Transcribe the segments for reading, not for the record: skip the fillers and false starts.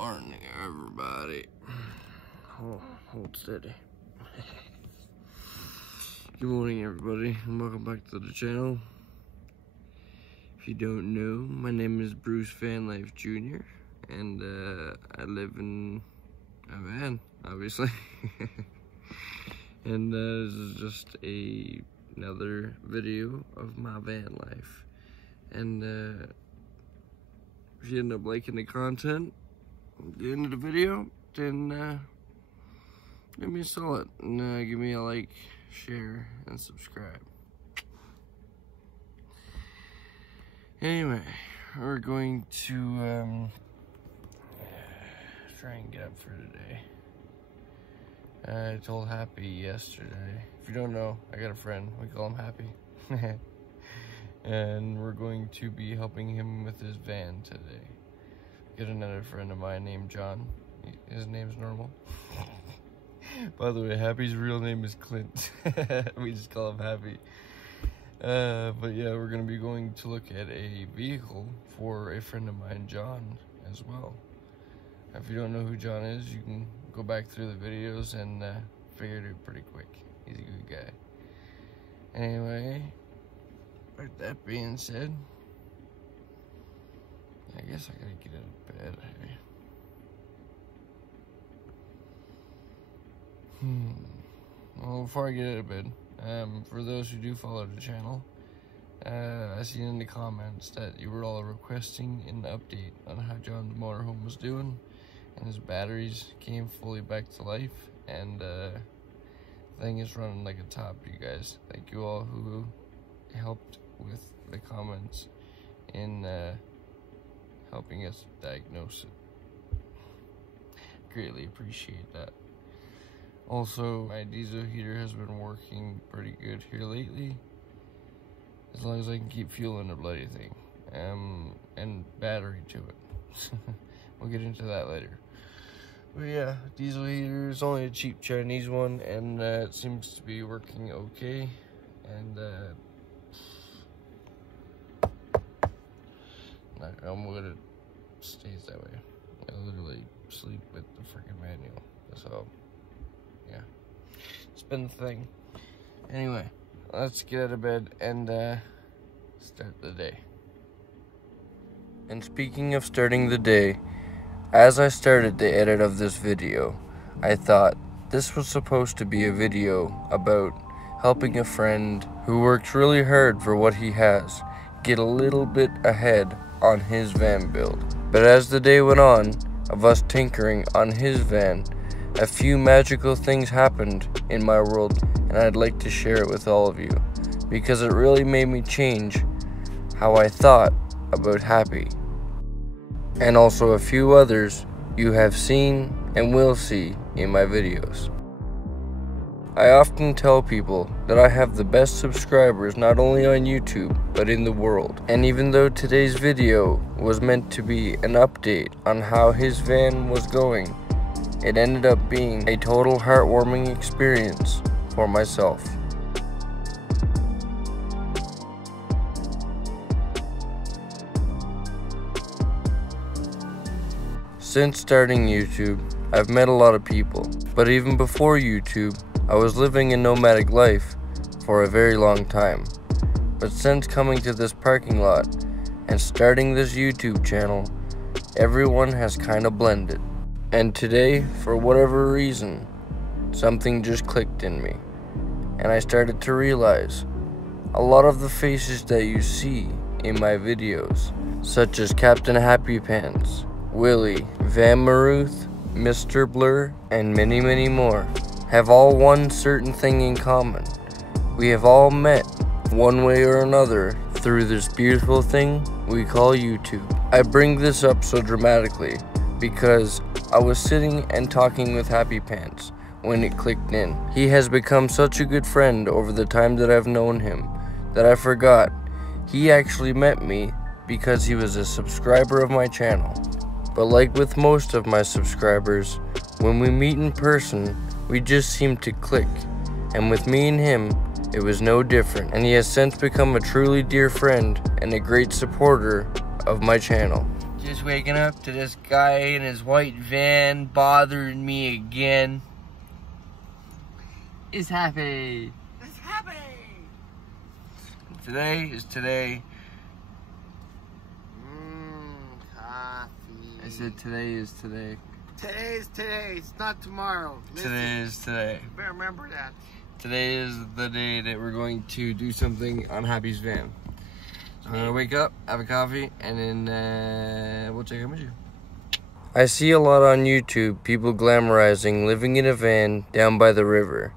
Morning, everybody. Hold steady. Good morning, everybody, and welcome back to the channel. If you don't know, my name is Bruce VanLife Jr., and I live in a van, obviously. And this is just another video of my van life. And if you end up liking the content at the end of the video, then give me a solid and give me a like, share, and subscribe. Anyway, we're going to try and get up for today. I told Happy yesterday. If you don't know, I got a friend. We call him Happy. And we're going to be helping him with his van today. Get another friend of mine named John. His name's normal. By the way, Happy's real name is Clint. We just call him Happy. But yeah, we're going to be going to look at a vehicle for a friend of mine, John, as well. If you don't know who John is, you can go back through the videos and figure it out pretty quick. He's a good guy. Anyway, with that being said, I guess I gotta get out of bed. Well, before I get out of bed, for those who do follow the channel, I seen in the comments that you were all requesting an update on how John's motorhome was doing, and his batteries came fully back to life, and the thing is running like a top, you guys. Thank you all who helped with the comments in helping us diagnose it. Greatly appreciate that. Also, my diesel heater has been working pretty good here lately, as long as I can keep fuel in the bloody thing, and battery to it. We'll get into that later. But yeah, diesel heater is only a cheap Chinese one, and it seems to be working okay. And I'm good, it stays that way. I literally sleep with the freaking manual. So yeah, it's been the thing. Anyway, let's get out of bed and start the day. And speaking of starting the day, as I started the edit of this video, I thought this was supposed to be a video about helping a friend who works really hard for what he has get a little bit ahead on his van build. But as the day went on, of us tinkering on his van, a few magical things happened in my world, and I'd like to share it with all of you, because it really made me change how I thought about Happy. And also a few others you have seen and will see in my videos. I often tell people that I have the best subscribers not only on YouTube, but in the world. And even though today's video was meant to be an update on how his van was going, it ended up being a total heartwarming experience for myself. Since starting YouTube, I've met a lot of people, but even before YouTube, I was living a nomadic life for a very long time. But since coming to this parking lot and starting this YouTube channel, everyone has kind of blended. And today, for whatever reason, something just clicked in me, and I started to realize a lot of the faces that you see in my videos, such as Captain Happy Pants, Willie, Van Maruth, Mr. Blur, and many, many more, have all one certain thing in common. We have all met one way or another through this beautiful thing we call YouTube. I bring this up so dramatically because I was sitting and talking with Happy Pants when it clicked in. He has become such a good friend over the time that I've known him that I forgot he actually met me because he was a subscriber of my channel. But like with most of my subscribers, when we meet in person, we just seem to click, and with me and him, it was no different, and he has since become a truly dear friend and a great supporter of my channel. Just waking up to this guy in his white van bothering me again. It's happy. It's happy. Today is today. Coffee. I said today is today. Today is today. It's not tomorrow. Listen, Today is today. remember that. Today is the day that we're going to do something on Happy's van. So I'm gonna wake up, have a coffee, and then we'll check in with you. I see a lot on YouTube people glamorizing living in a van down by the river.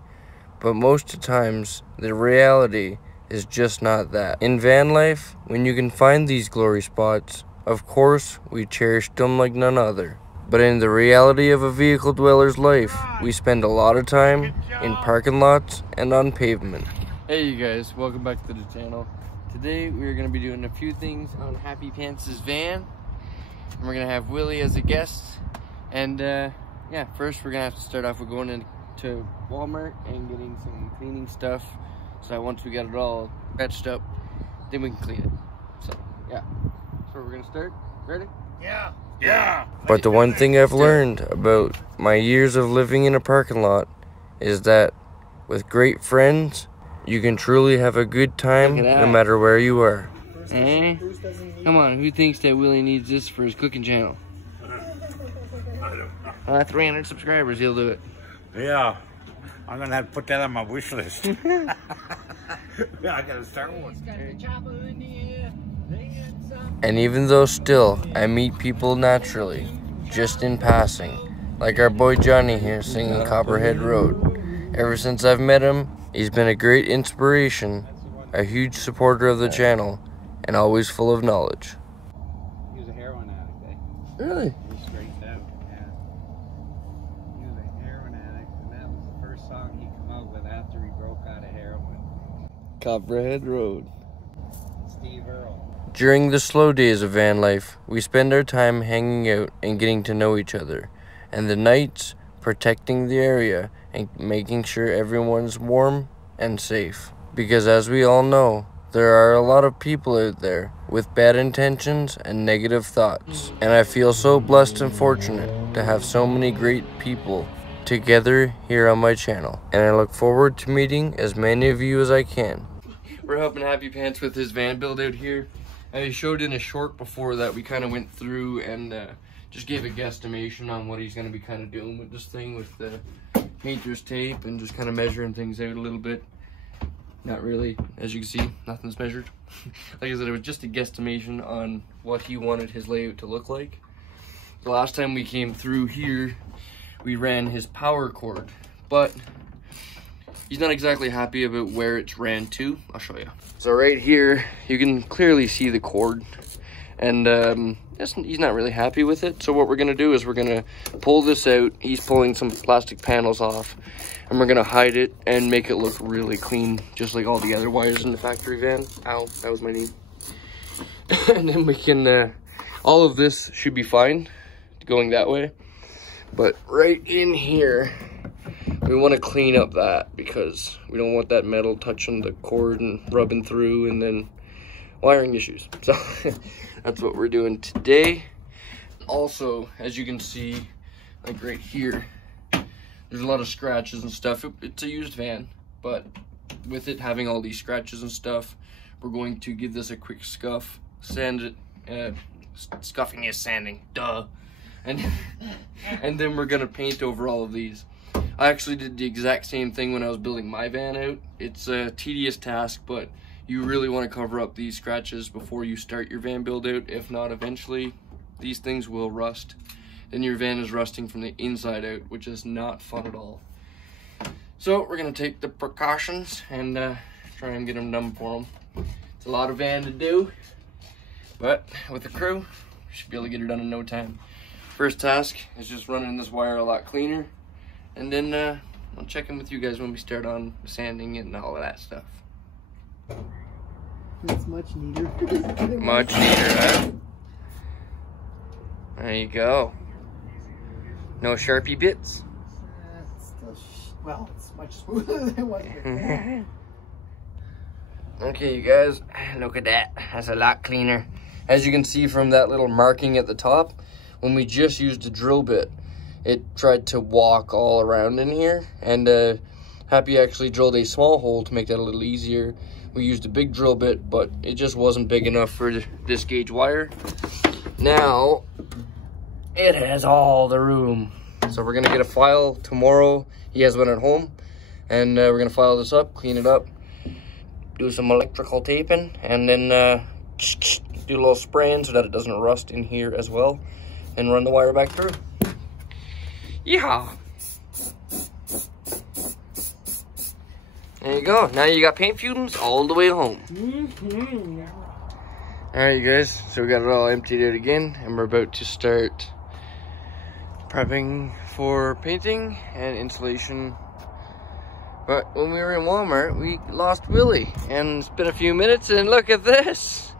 But most of the times, the reality is just not that. In van life, when you can find these glory spots, of course, we cherish them like none other. But in the reality of a vehicle dweller's life, we spend a lot of time in parking lots and on pavement. Hey you guys, welcome back to the channel. Today we're going to be doing a few things on Happy Pants' van. And we're going to have Willie as a guest. And yeah, first we're going to have to start off with going into Walmart and getting some cleaning stuff. So that once we get it all patched up, then we can clean it. So yeah, so we're going to start. Ready? Yeah. Yeah. But the one thing I've learned about my years of living in a parking lot is that with great friends, you can truly have a good time no matter where you are. Eh? Come on, who thinks that Willie needs this for his cooking channel? 300 subscribers, he'll do it. Yeah, I'm gonna have to put that on my wish list. Yeah, I gotta start one. And even though still I meet people naturally, just in passing, like our boy Johnny here singing Copperhead Road. Ever since I've met him, he's been a great inspiration, a huge supporter of the channel, and always full of knowledge. He was a heroin addict, eh? Really? He was straight out, yeah. He was a heroin addict, and that was the first song he came out with after he broke out of heroin. Copperhead Road. Steve Earle. During the slow days of van life, we spend our time hanging out and getting to know each other, and the nights protecting the area and making sure everyone's warm and safe. Because as we all know, there are a lot of people out there with bad intentions and negative thoughts, and I feel so blessed and fortunate to have so many great people together here on my channel, and I look forward to meeting as many of you as I can. We're helping Happy Pants with his van build out here. I showed in a short before that we kind of went through and just gave a guesstimation on what he's going to be kind of doing with this thing with the painter's tape and just kind of measuring things out a little bit. Not really, as you can see, nothing's measured. Like I said, it was just a guesstimation on what he wanted his layout to look like. The last time we came through here, we ran his power cord, but he's not exactly happy about where it's ran to. I'll show you. So right here, you can clearly see the cord, and he's not really happy with it. So what we're gonna do is we're gonna pull this out. He's pulling some plastic panels off, and we're gonna hide it and make it look really clean, just like all the other wires in the factory van. Ow, that was my knee. And then we can, all of this should be fine going that way. But right in here, we want to clean up that because we don't want that metal touching the cord and rubbing through and then wiring issues. So that's what we're doing today. Also, as you can see, like right here, there's a lot of scratches and stuff. It's a used van, but with it having all these scratches and stuff, we're going to give this a quick scuff, sand it. Scuffing is sanding, duh. And then we're gonna paint over all of these. I actually did the exact same thing when I was building my van out. It's a tedious task, but you really want to cover up these scratches before you start your van build out. If not, eventually these things will rust. Then your van is rusting from the inside out, which is not fun at all. So we're gonna take the precautions and try and get them done for them. It's a lot of van to do, but with the crew, we should be able to get it done in no time. First task is just running this wire a lot cleaner, and then I'll check in with you guys when we start on sanding and all of that stuff. It's much neater. Much neater, huh? There you go. No Sharpie bits? It's still well, it's much smoother than what Okay, you guys, look at that. That's a lot cleaner. As you can see from that little marking at the top, when we just used a drill bit, it tried to walk all around in here, and Happy actually drilled a small hole to make that a little easier. We used a big drill bit, but it just wasn't big enough for this gauge wire. Now, it has all the room. So we're gonna get a file tomorrow. He has one at home, and we're gonna file this up, clean it up, do some electrical taping, and then do a little spraying so that it doesn't rust in here as well, and run the wire back through. Yeah. There you go. Now you got paint fumes all the way home. Alright, you guys. So we got it all emptied out again, and we're about to start prepping for painting and insulation. But when we were in Walmart, we lost Willie, and it's been a few minutes, and look at this.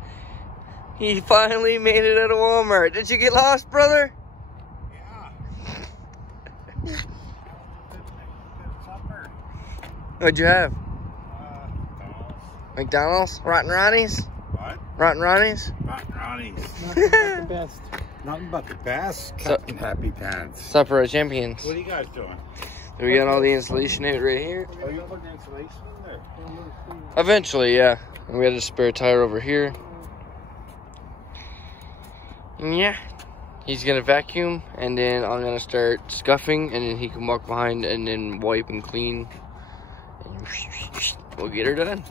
He finally made it out of Walmart. Did you get lost, brother? Yeah. Supper. What'd you have? McDonald's. McDonald's? Rotten Ronnie's? What? Rotten Ronnie's? Rotten Ronnie's. Nothing but the best. Nothing but the best. So- Captain Happy Pants. Supper of Champions. What are you guys doing? So we got all the insulation out right here. Are you putting insulation in there? Eventually, yeah. And we had a spare tire over here. And yeah, he's gonna vacuum, and then I'm gonna start scuffing, and then he can walk behind and then wipe and clean. And we'll get her done.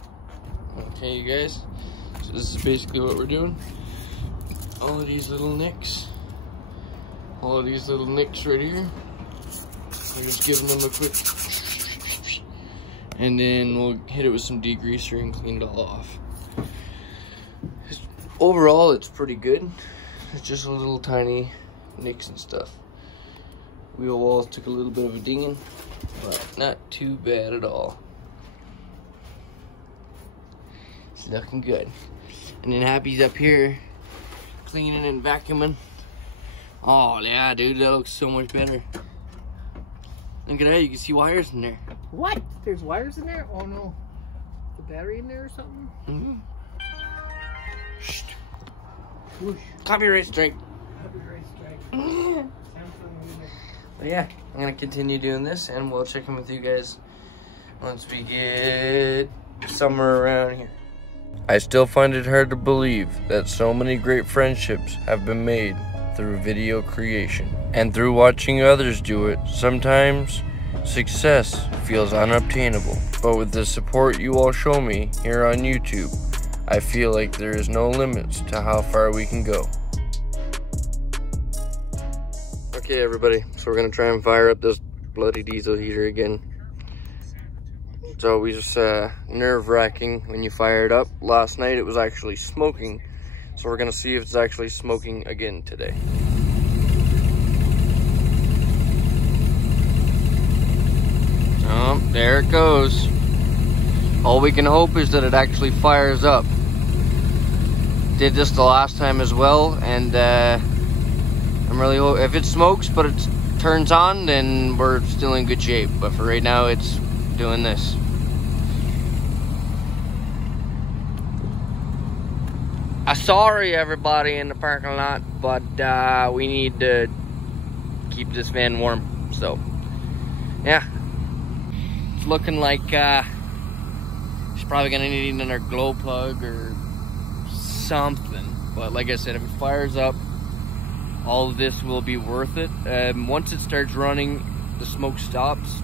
Okay, you guys. So this is basically what we're doing. All of these little nicks. All of these little nicks right here. We're just giving them a quick, and then we'll hit it with some degreaser and clean it all off. Overall, it's pretty good. It's just a little tiny nicks and stuff. Wheel walls took a little bit of a dinging, but not too bad at all. It's looking good. And then Happy's up here cleaning and vacuuming. Oh yeah, dude, that looks so much better. Look at that, you can see wires in there. What? There's wires in there? Oh no. The battery in there or something? Mm-hmm. Shh. Whoosh. Copyright strike. Copyright strike. Samsung music. But yeah, I'm gonna continue doing this, and we'll check in with you guys once we get somewhere around here. I still find it hard to believe that so many great friendships have been made through video creation. And through watching others do it, sometimes success feels unobtainable. But with the support you all show me here on YouTube, I feel like there is no limits to how far we can go. Okay everybody, so we're gonna try and fire up this bloody diesel heater again. It's always nerve-wracking when you fire it up. Last night it was actually smoking, so we're gonna see if it's actually smoking again today. Oh, there it goes. All we can hope is that it actually fires up. Did this the last time as well, and I'm really if it smokes but it turns on, then we're still in good shape. But for right now, it's doing this. Sorry everybody in the parking lot, but we need to keep this van warm. So yeah, it's looking like she's probably gonna need another glow plug or something. But like I said, if it fires up, all of this will be worth it. Once it starts running, the smoke stops.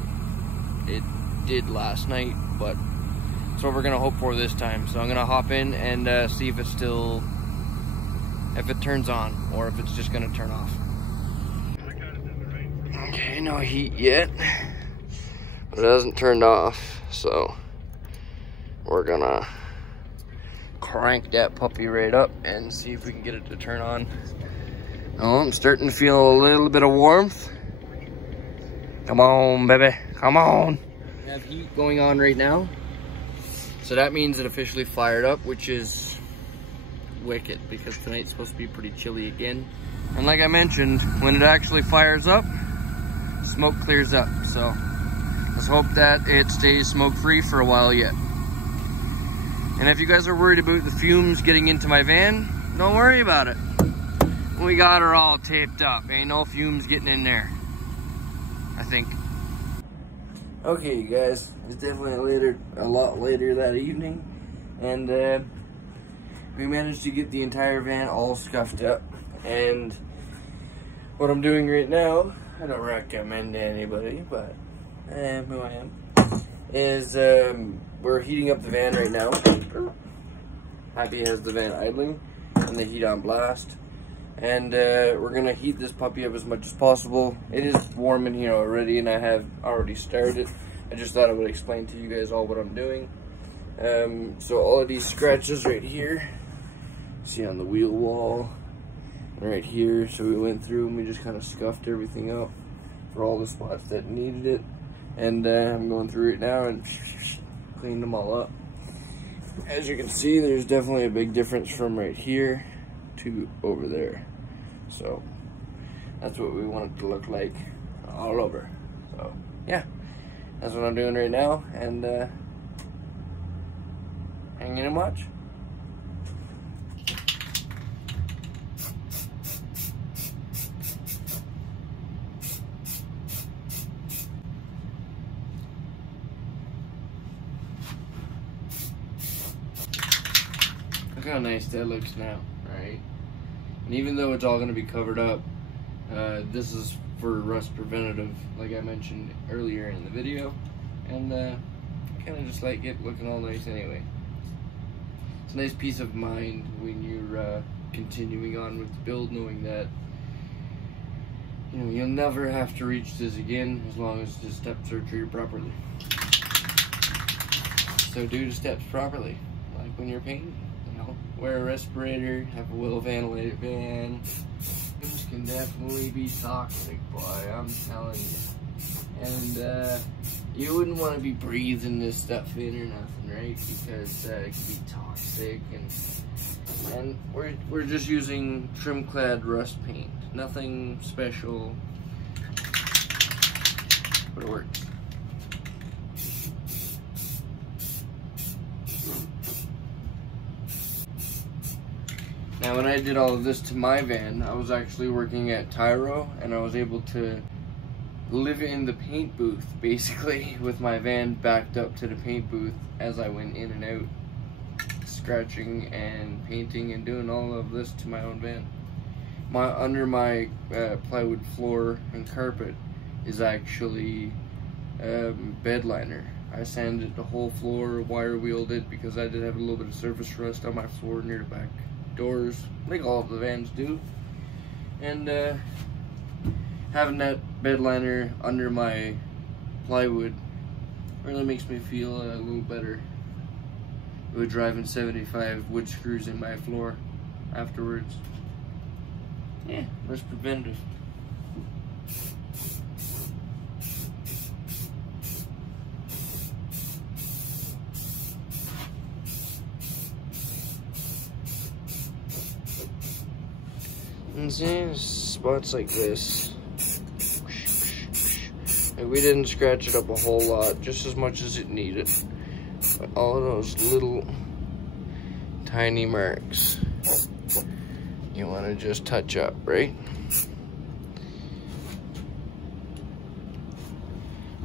It did last night, but that's what we're gonna hope for this time. So I'm gonna hop in and see if it's still, if it turns on, or if it's just gonna turn off. Okay, no heat yet, but it hasn't turned off, so we're gonna crank that puppy right up and see if we can get it to turn on. Oh, I'm starting to feel a little bit of warmth. Come on, baby, come on. We have heat going on right now, so that means it officially fired up, which is wicked because tonight's supposed to be pretty chilly again. And like I mentioned, when it actually fires up, smoke clears up. So let's hope that it stays smoke free for a while yet. And if you guys are worried about the fumes getting into my van, Don't worry about it. We got her all taped up. Ain't no fumes getting in there, I think. Okay, you guys, it's definitely a lot later that evening, and we managed to get the entire van all scuffed up. And what I'm doing right now, I don't recommend to anybody, but who I am, is we're heating up the van right now. Happy has the van idling and the heat on blast. And we're gonna heat this puppy up as much as possible. It is warm in here already, and I have already started. I just thought I would explain to you guys all what I'm doing. So all of these scratches right here, see on the wheel wall, and right here. So we went through and we just kind of scuffed everything up for all the spots that needed it. And I'm going through it now and cleaned them all up. As you can see, there's definitely a big difference from right here to over there. So that's what we want it to look like all over. So yeah, that's what I'm doing right now, and hanging and watch. Look how nice that looks now, right? And even though it's all going to be covered up, this is for rust preventative, like I mentioned earlier in the video. And I kind of just like it looking all nice anyway. It's a nice peace of mind when you're continuing on with the build, knowing that you'll never have to reach this again as long as the steps are treated properly. So do the steps properly, like when you're painting. Wear a respirator, have a well-ventilated van. This can definitely be toxic, boy, I'm telling you. And you wouldn't want to be breathing this stuff in or nothing, right? Because it can be toxic, and we're just using trim-clad rust paint. Nothing special, but it works. Now, when I did all of this to my van, I was actually working at Tyro, and I was able to live in the paint booth, basically, with my van backed up to the paint booth as I went in and out, scratching and painting and doing all of this to my own van. Under my plywood floor and carpet is actually bed liner. I sanded the whole floor, wire wheeled it, because I did have a little bit of surface rust on my floor near the back doors, like all of the vans do. And having that bed liner under my plywood really makes me feel a little better with driving 75 wood screws in my floor afterwards. Yeah, that's preventative. And see, spots like this, like we didn't scratch it up a whole lot, just as much as it needed. But all of those little tiny marks you want to just touch up, right?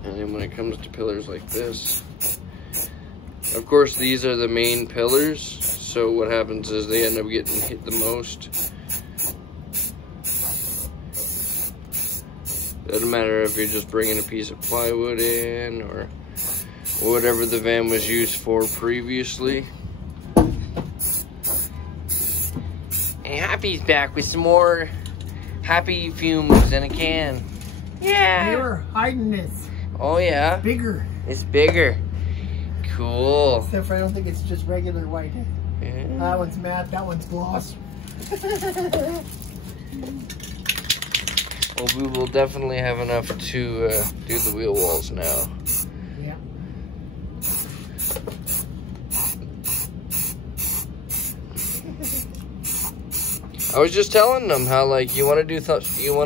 And then when it comes to pillars like this, of course these are the main pillars, so what happens is they end up getting hit the most. Doesn't matter if you're just bringing a piece of plywood in or whatever the van was used for previously. And Happy's back with some more Happy fumes in a can. Yeah. They were hiding this. Oh yeah. Bigger. It's bigger. Cool. Except for I don't think it's just regular white. Yeah. That one's matte, that one's gloss. Well, we will definitely have enough to do the wheel walls now. Yeah. I was just telling them how, like, you want to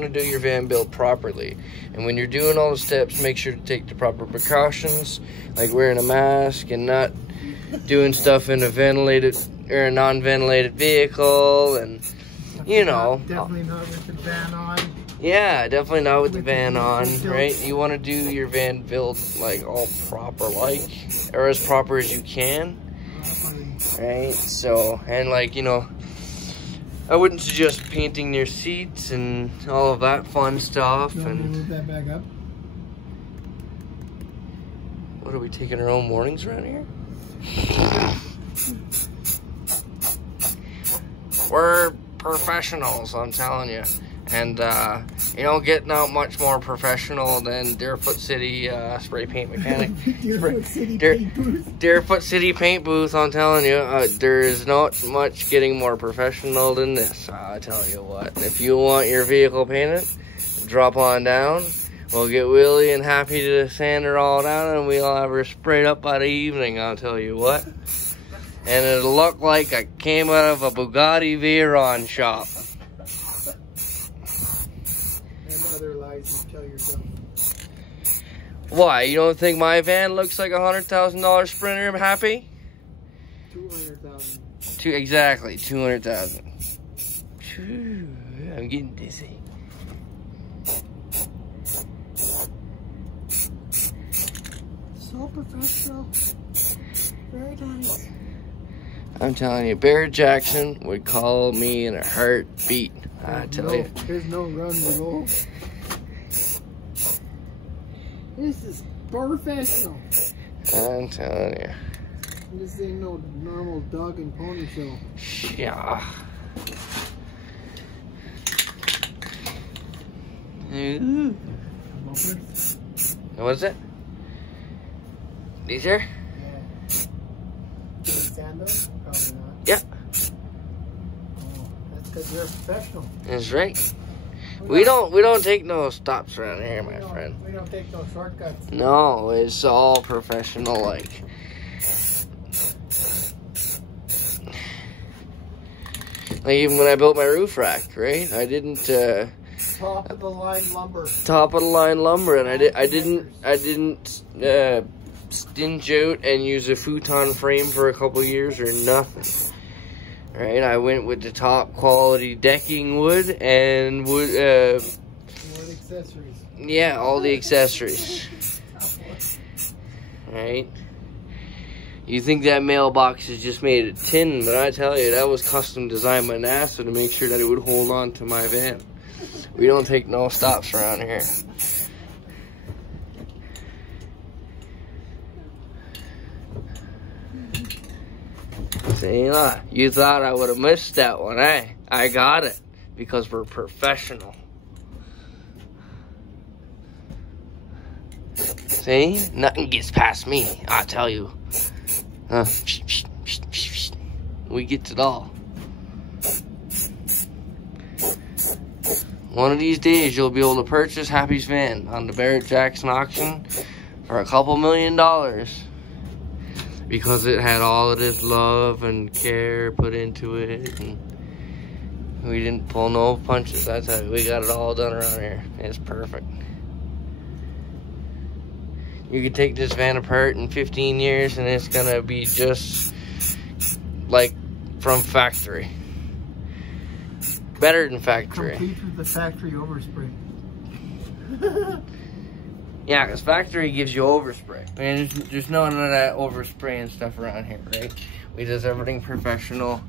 do your van build properly, and when you're doing all the steps, make sure to take the proper precautions, like wearing a mask and not doing stuff in a ventilated or a non-ventilated vehicle, and you know. Definitely not with the van on. Yeah, definitely not with the van on, right? You want to do your van build like all proper, like, or as proper as you can, right? So, and like, you know, I wouldn't suggest painting your seats and all of that fun stuff. And move that back up. What are we taking our own warnings around here? We're professionals, I'm telling you. And you don't get not much more professional than Deerfoot City spray paint mechanic. Deerfoot City paint booth, I'm telling you. There is not much getting more professional than this. I tell you what. If you want your vehicle painted, drop on down. We'll get Willie and Happy to sand her all down, and we'll have her sprayed up by the evening, I'll tell you what. And it'll look like I came out of a Bugatti Veyron shop. And other lies you tell yourself. Why? You don't think my van looks like a $100,000 Sprinter, Happy? 200,000. Exactly, 200,000. I'm getting dizzy. So professional. Very nice. I'm telling you, Barrett Jackson would call me in a heartbeat. I tell you. There's no run to roll. This is professional. I'm telling you. This ain't no normal dog and pony show. Yeah. Ooh. What's it? These here? Yeah. Sandals? Probably not. Yeah. Oh, that's because you're a professional. That's right. We don't take no stops around here, my friend. We don't take no shortcuts. No, it's all professional like. Like even when I built my roof rack, right? I didn't Top of the line lumber. Top of the line lumber, and I didn't stinge out and use a futon frame for a couple years or nothing. Right, I went with the top quality decking wood and wood. Wood accessories. Yeah, all the accessories. Right. You think that mailbox is just made of tin, but I tell you, that was custom designed by NASA to make sure that it would hold on to my van. We don't take no stops around here. See, you thought I would have missed that one, eh? I got it, because we're professional. See? Nothing gets past me, I tell you. We get it all. One of these days, you'll be able to purchase Happy's van on the Barrett Jackson auction for a couple $1 million. Because it had all of this love and care put into it. And we didn't pull no punches. I tell you, we got it all done around here. It's perfect. You could take this van apart in 15 years and it's gonna be just like from factory. Better than factory. Complete with the factory overspray. Yeah, because factory gives you overspray. I mean, there's none of that overspray and stuff around here, right? We do everything professional.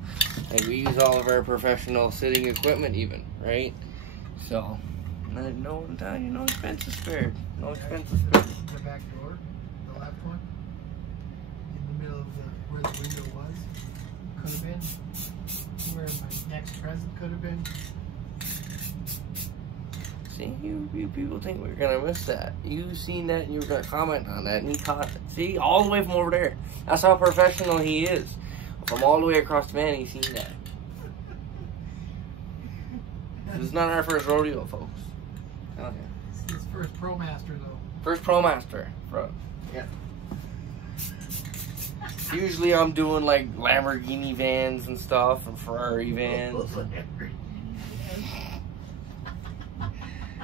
Like, we use all of our professional sitting equipment even, right? So, no expenses spared. No expenses spared. The back door, the left one, in the middle of where the window was, could have been, where my next present could have been. See, you people think we're gonna miss that. You seen that and you were gonna comment on that and he caught it. See, all the way from over there. That's how professional he is. From all the way across the van, he's seen that. This is not our first rodeo, folks. Okay. It's his first ProMaster, though. First ProMaster, bro. Yeah. Usually I'm doing like Lamborghini vans and stuff and Ferrari vans.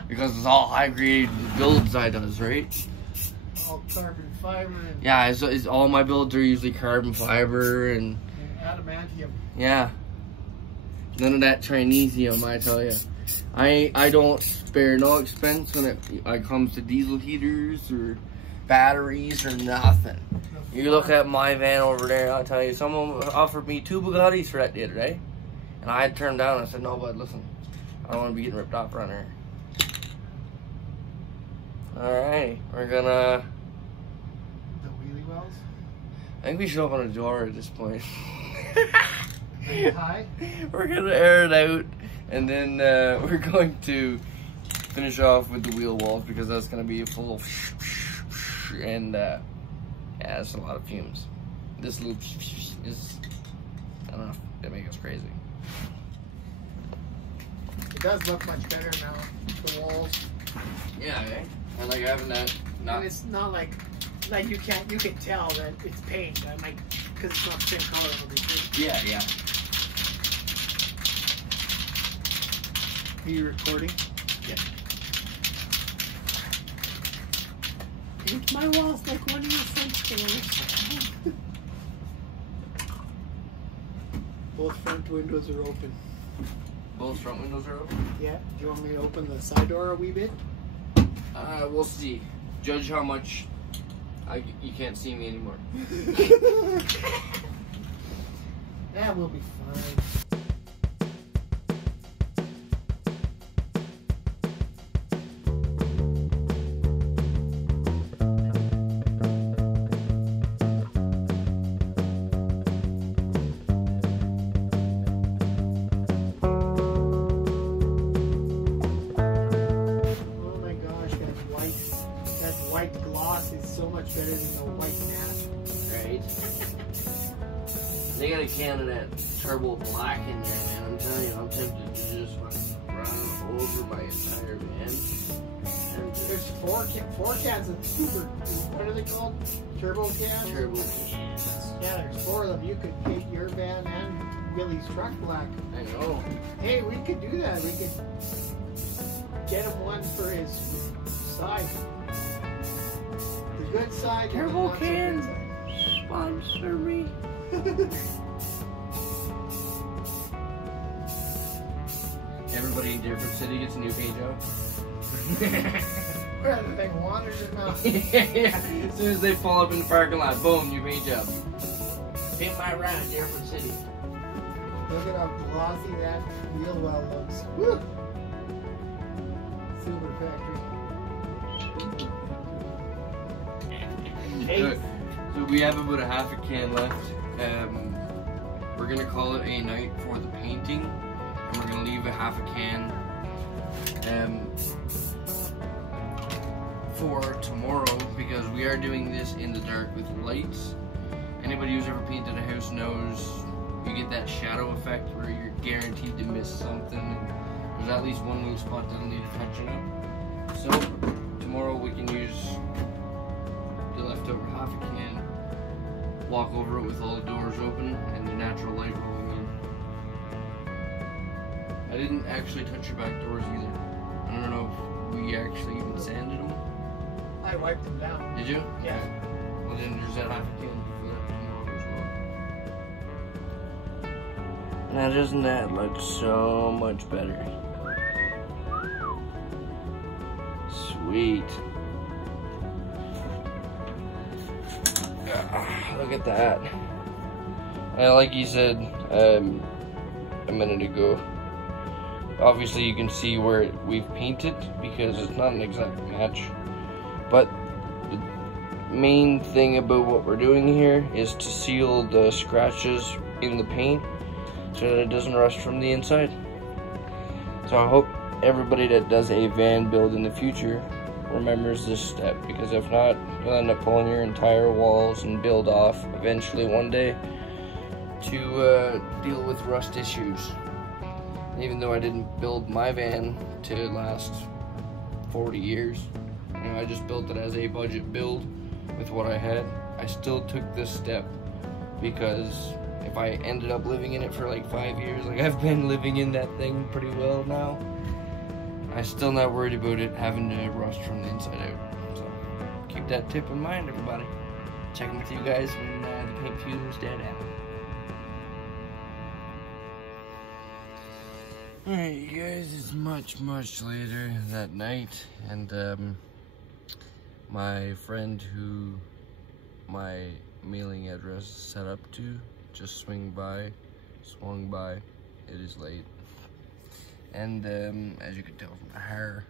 Because it's all high-grade builds I does, right? All carbon fiber. And yeah, it's all my builds are usually carbon fiber and adamantium. Yeah. None of that Chinesium, I tell you. I don't spare no expense when it comes to diesel heaters or batteries or nothing. You look at my van over there, I'll tell you, someone offered me 2 Bugattis for that the other day. And I had turned down and I said, no, bud, listen, I don't want to be getting ripped off around here. Alright, we're gonna... The wheelie wells? I think we should open a door at this point. High? We're gonna air it out, and then we're going to finish off with the wheel walls because that's gonna be full of and yeah, that's a lot of fumes. This loop is, I don't know, they make us crazy. It does look much better now, the walls. Yeah, okay. I like having that. And it's not like you can tell that it's paint. I might, because it's not the same color as before. Yeah, yeah. Are you recording? Yeah. Paint my walls like one of your French stores. Both front windows are open. Both front windows are open? Yeah. Do you want me to open the side door a wee bit? We'll see. Judge how much you can't see me anymore. Yeah, we'll be fine. Better than the white matte. Right. They got a can of that turbo black in there, man. I'm telling you, I'm tempted to just like run over my entire van. And there's four cans of super. What are they called? Turbo cans. Turbo cans. Yeah, there's 4 of them. You could paint your van and Willie's truck black. I know. Hey, we could do that. We could get him one for his side. Good side. Turbo can sponsor me. Everybody in Deerfoot City gets a new paint job. Where the thing wanders or not? Yeah. As soon as they fall up in the parking lot, boom, new paint job. Paint my ride, Deerfoot City. Look at how glossy that wheel well looks. Woo! Silver factory. Good. So we have about a half a can left. We're gonna call it a night for the painting, and we're gonna leave a half a can for tomorrow because we are doing this in the dark with lights. Anybody who's ever painted a house knows you get that shadow effect where you're guaranteed to miss something. And there's at least one little spot that'll need a touching up. So tomorrow we can use the leftover half a can, walk over it with all the doors open and the natural light rolling in. I didn't actually touch your back doors either. I don't know if we actually even sanded them. I wiped them down. Did you? Yeah. Well then there's that half a can for that tomorrow as well. Now doesn't that look so much better? Sweet. Look at that. And like you said a minute ago, obviously you can see where we've painted because it's not an exact match, but the main thing about what we're doing here is to seal the scratches in the paint so that it doesn't rust from the inside. So I hope everybody that does a van build in the future remembers this step, because if not, you'll end up pulling your entire walls and build off eventually one day to deal with rust issues. And even though I didn't build my van to last 40 years, you know, I just built it as a budget build with what I had, I still took this step because if I ended up living in it for like 5 years, like I've been living in that thing pretty well now, I'm still not worried about it having to rust from the inside out. So keep that tip in mind, everybody. Checking with you guys when the paint fumes dead out. Alright, you guys, it's much later that night, and my friend who my mailing address is set up to just swung by. It is late, and as you can tell from the hair,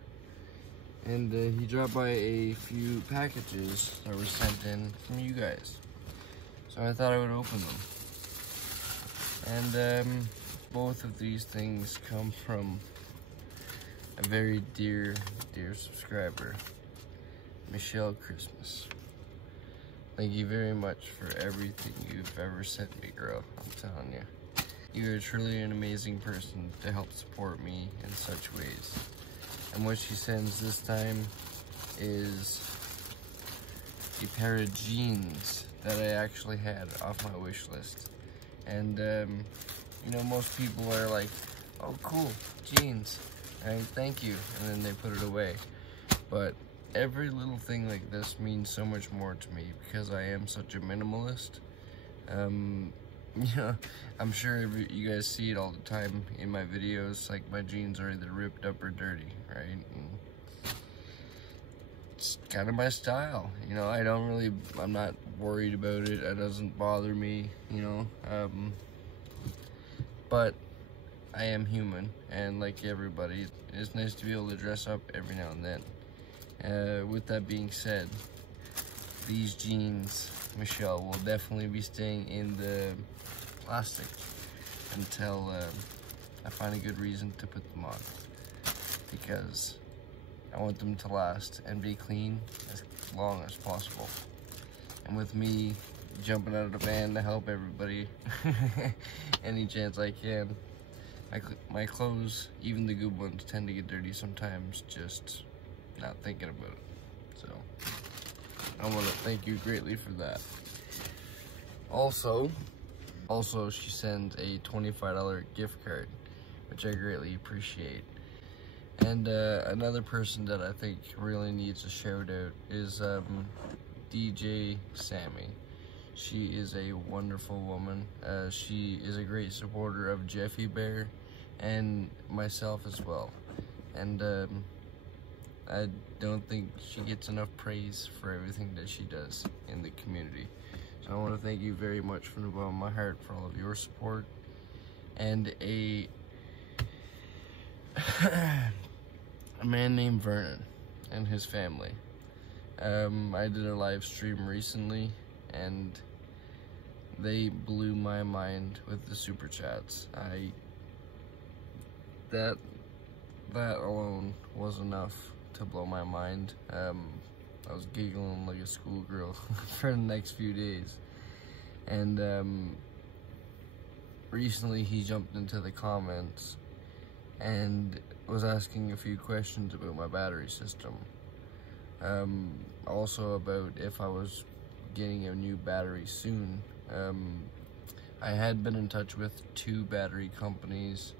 and he dropped by a few packages that were sent in from you guys, so I thought I would open them. And both of these things come from a very dear subscriber, Michelle Christmas. Thank you very much for everything you've ever sent me, girl. I'm telling you. You are truly an amazing person to help support me in such ways. And what she sends this time is a pair of jeans that I actually had off my wish list. And you know, most people are like, oh cool, jeans, and thank you, and then they put it away. But every little thing like this means so much more to me because I am such a minimalist. You know, I'm sure you guys see it all the time in my videos, like my jeans are either ripped up or dirty, right? And it's kind of my style, you know. I'm not worried about it. It doesn't bother me, you know. But I am human, and like everybody, it's nice to be able to dress up every now and then. With that being said, these jeans, Michelle, will definitely be staying in the plastic until I find a good reason to put them on, because I want them to last and be clean as long as possible. And with me jumping out of the van to help everybody any chance I can, my clothes, even the good ones, tend to get dirty sometimes just not thinking about it. So I want to thank you greatly for that. Also she sends a $25 gift card, which I greatly appreciate. And another person that I think really needs a shout out is DJ Sammy. She is a wonderful woman. She is a great supporter of Jeffy Bear and myself as well. And I don't think she gets enough praise for everything that she does in the community. So I want to thank you very much from the bottom of my heart for all of your support. And a man named Vernon and his family. I did a live stream recently, and they blew my mind with the super chats. That alone was enough to blow my mind. I was giggling like a schoolgirl for the next few days. And recently he jumped into the comments and was asking a few questions about my battery system. Also about if I was getting a new battery soon. I had been in touch with 2 battery companies,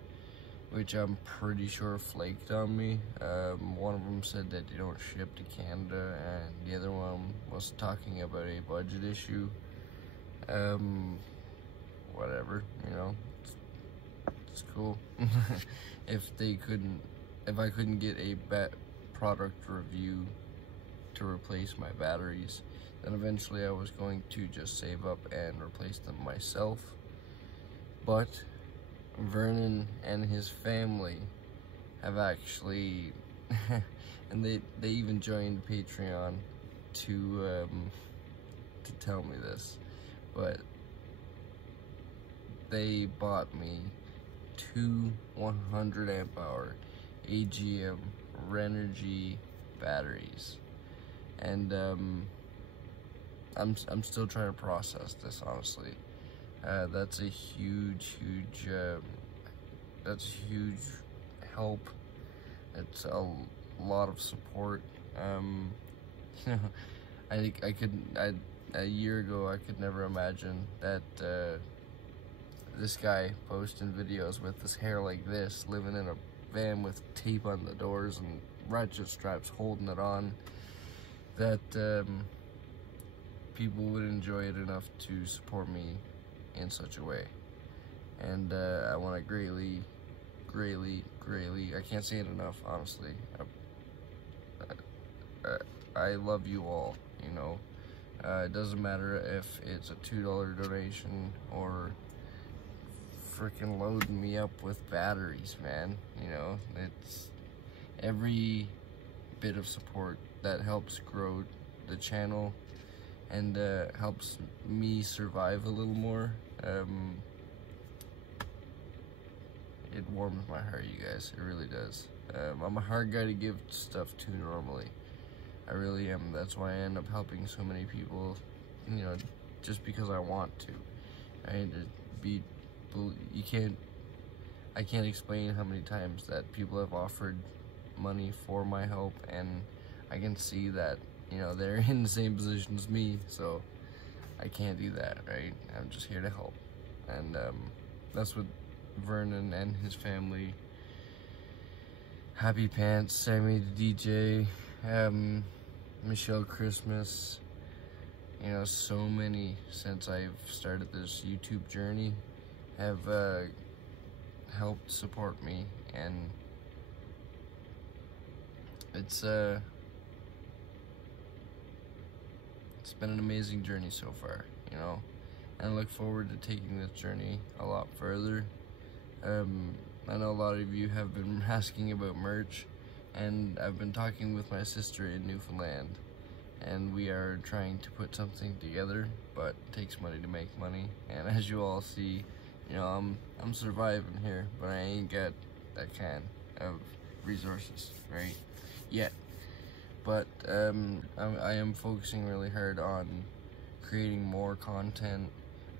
which I'm pretty sure flaked on me. One of them said that they don't ship to Canada, and the other one was talking about a budget issue. Whatever, you know, it's cool. If I couldn't get a product review to replace my batteries, then eventually I was going to just save up and replace them myself. But Vernon and his family have actually and they even joined Patreon to tell me this, but they bought me 2 100 amp hour AGM Renergy batteries, and I'm still trying to process this, honestly. That's a huge help. It's a lot of support. You know, a year ago I could never imagine that this guy posting videos with his hair like this, living in a van with tape on the doors and ratchet straps holding it on, that people would enjoy it enough to support me in such a way. And I want to greatly greatly, I can't say it enough, honestly. I love you all, you know. It doesn't matter if it's a $2 donation or freaking loading me up with batteries, man. You know, it's every bit of support that helps grow the channel and helps me survive a little more. It warms my heart, you guys. It really does. I'm a hard guy to give stuff to normally. I really am. That's why I end up helping so many people, you know, just because I want to. I can't explain how many times that people have offered money for my help, and I can see that, you know, they're in the same position as me, so I can't do that, right? I'm just here to help. And that's what Vernon and his family, Happy Pants, Sammy the DJ, Michelle Christmas, you know, so many since I've started this YouTube journey have helped support me, and it's been an amazing journey so far, you know, and I look forward to taking this journey a lot further. I know a lot of you have been asking about merch, and I've been talking with my sister in Newfoundland, and we are trying to put something together, but it takes money to make money, and as you all see, you know, I'm surviving here, but I ain't got that kind of resources, right, yet. But I am focusing really hard on creating more content.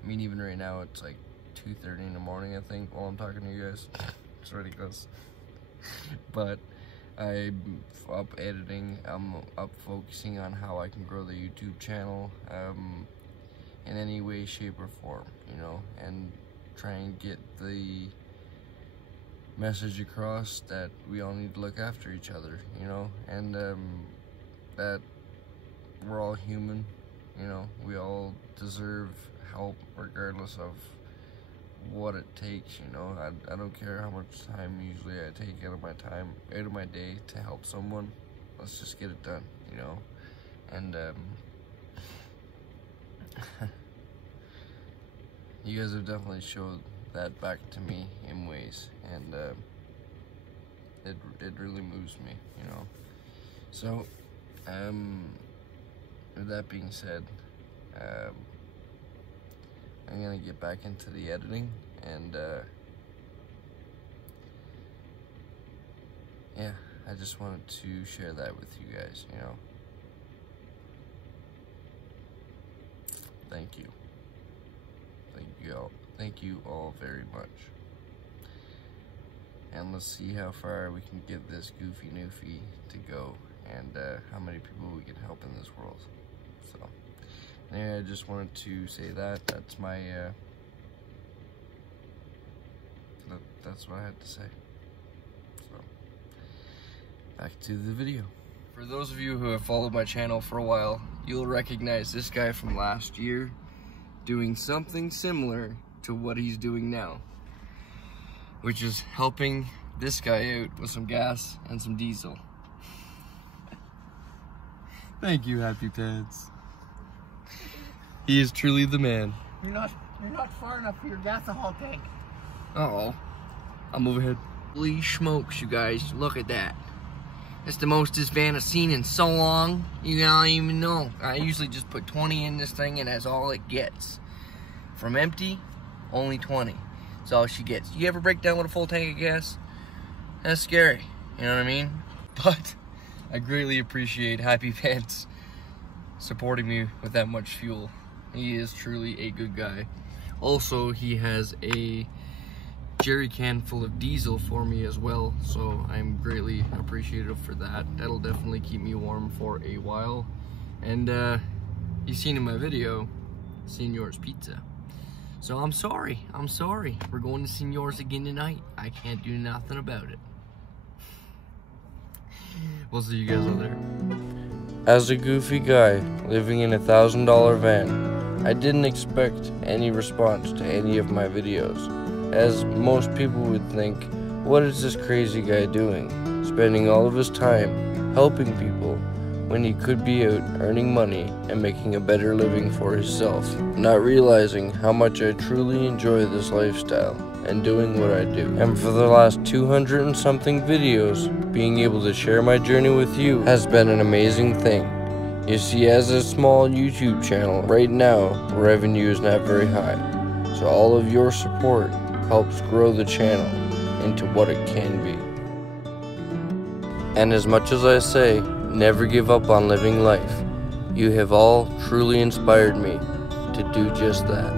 I mean, even right now it's like 2:30 in the morning, I think, while I'm talking to you guys. It's ridiculous. But I'm up editing, I'm up focusing on how I can grow the YouTube channel in any way, shape, or form, you know, and try and get the message across that we all need to look after each other, you know, and that we're all human, you know, we all deserve help regardless of what it takes, you know. I don't care how much time usually I take out of my day to help someone. Let's just get it done, you know. And you guys have definitely showed that back to me in ways, and it really moves me, you know. So with that being said, I'm gonna get back into the editing, and yeah, I just wanted to share that with you guys, you know. Thank you all very much, and let's see how far we can get this goofy newfie to go, and how many people we can help in this world. So anyway, I just wanted to say that's my that's what I had to say. So back to the video. For those of you who have followed my channel for a while, you'll recognize this guy from last year doing something similar to what he's doing now, which is helping this guy out with some gas and some diesel. Thank you, Happy Pants. He is truly the man. You're not far enough for your gasohol tank. Uh-oh. I'll move ahead. Holy smokes, you guys. Look at that. It's the most this van has seen in so long. You don't even know. I usually just put 20 in this thing, and that's all it gets. From empty, only 20. That's all she gets. You ever break down with a full tank of gas? That's scary. You know what I mean? But I greatly appreciate Happy Pants supporting me with that much fuel. He is truly a good guy. Also, he has a jerry can full of diesel for me as well, so I'm greatly appreciative for that. That'll definitely keep me warm for a while. And you've seen in my video, Senor's Pizza. So I'm sorry. We're going to Senor's again tonight. I can't do nothing about it. We'll see you guys out there. As a goofy guy living in a $1,000 van, I didn't expect any response to any of my videos, as most people would think, what is this crazy guy doing? Spending all of his time helping people when he could be out earning money and making a better living for himself, not realizing how much I truly enjoy this lifestyle and doing what I do. And for the last 200 and something videos, being able to share my journey with you has been an amazing thing. You see, as a small YouTube channel, right now, revenue is not very high. So all of your support helps grow the channel into what it can be. And as much as I say, never give up on living life, you have all truly inspired me to do just that.